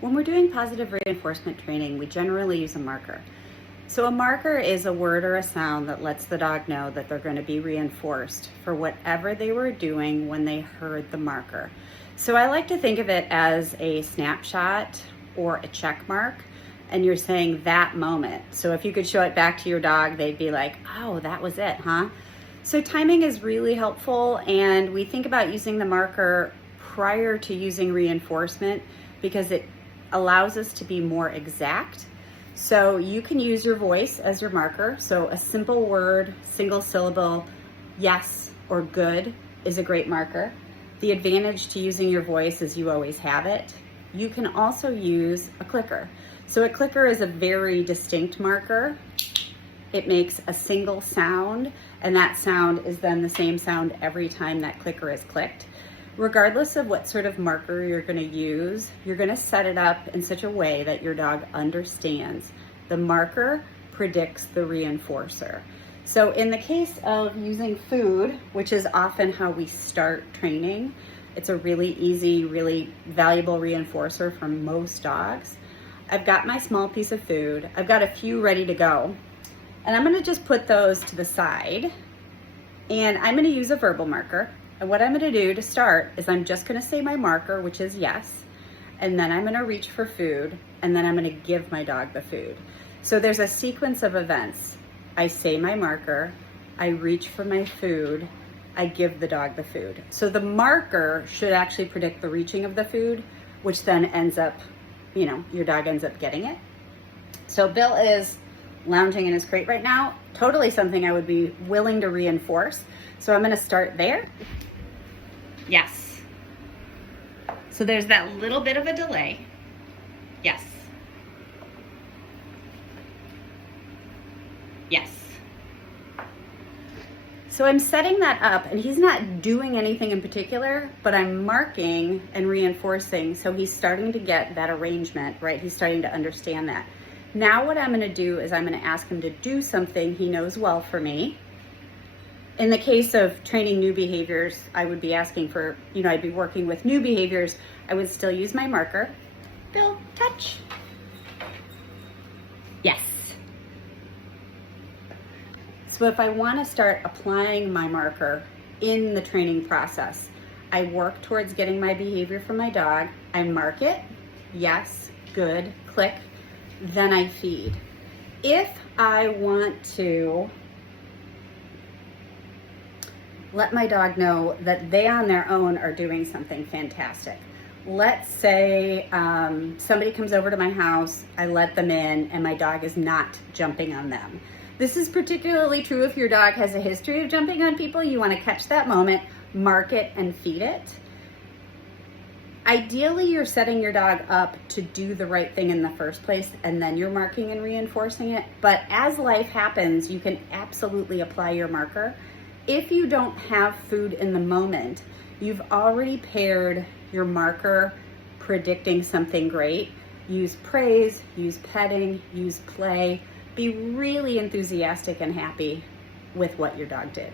When we're doing positive reinforcement training, we generally use a marker. So a marker is a word or a sound that lets the dog know that they're going to be reinforced for whatever they were doing when they heard the marker. So I like to think of it as a snapshot or a check mark, and you're saying that moment. So if you could show it back to your dog, they'd be like, oh, that was it, huh? So timing is really helpful, and we think about using the marker prior to using reinforcement because it allows us to be more exact. So you can use your voice as your marker. So a simple word, single syllable, yes or good is a great marker. The advantage to using your voice is you always have it. You can also use a clicker. So a clicker is a very distinct marker. It makes a single sound, and that sound is then the same sound every time that clicker is clicked. Regardless of what sort of marker you're going to use, you're going to set it up in such a way that your dog understands. The marker predicts the reinforcer. So in the case of using food, which is often how we start training, it's a really easy, really valuable reinforcer for most dogs. I've got my small piece of food. I've got a few ready to go. And I'm going to just put those to the side. And I'm going to use a verbal marker. And what I'm going to do to start is I'm just going to say my marker, which is yes, and then I'm going to reach for food, and then I'm going to give my dog the food. So there's a sequence of events. I say my marker, I reach for my food, I give the dog the food. So the marker should actually predict the reaching of the food, which then ends up, your dog ends up getting it. So Bill is lounging in his crate right now, totally something I would be willing to reinforce. So I'm going to start there. Yes. So there's that little bit of a delay. Yes. Yes. So I'm setting that up, and he's not doing anything in particular, but I'm marking and reinforcing. So he's starting to get that arrangement, right? He's starting to understand that. Now what I'm going to do is I'm going to ask him to do something he knows well for me. In the case of training new behaviors, I would be asking for, I'd be working with new behaviors. I would still use my marker. Bill, touch. Yes. So if I want to start applying my marker in the training process, I work towards getting my behavior from my dog. I mark it. Yes, good, click. Then I feed. If I want to let my dog know that they on their own are doing something fantastic. Let's say somebody comes over to my house, I let them in, and my dog is not jumping on them. This is particularly true if your dog has a history of jumping on people. You want to catch that moment, mark it, and feed it. Ideally, you're setting your dog up to do the right thing in the first place, and then you're marking and reinforcing it. But as life happens, you can absolutely apply your marker. If you don't have food in the moment, you've already paired your marker predicting something great. Use praise, use petting, use play. Be really enthusiastic and happy with what your dog did.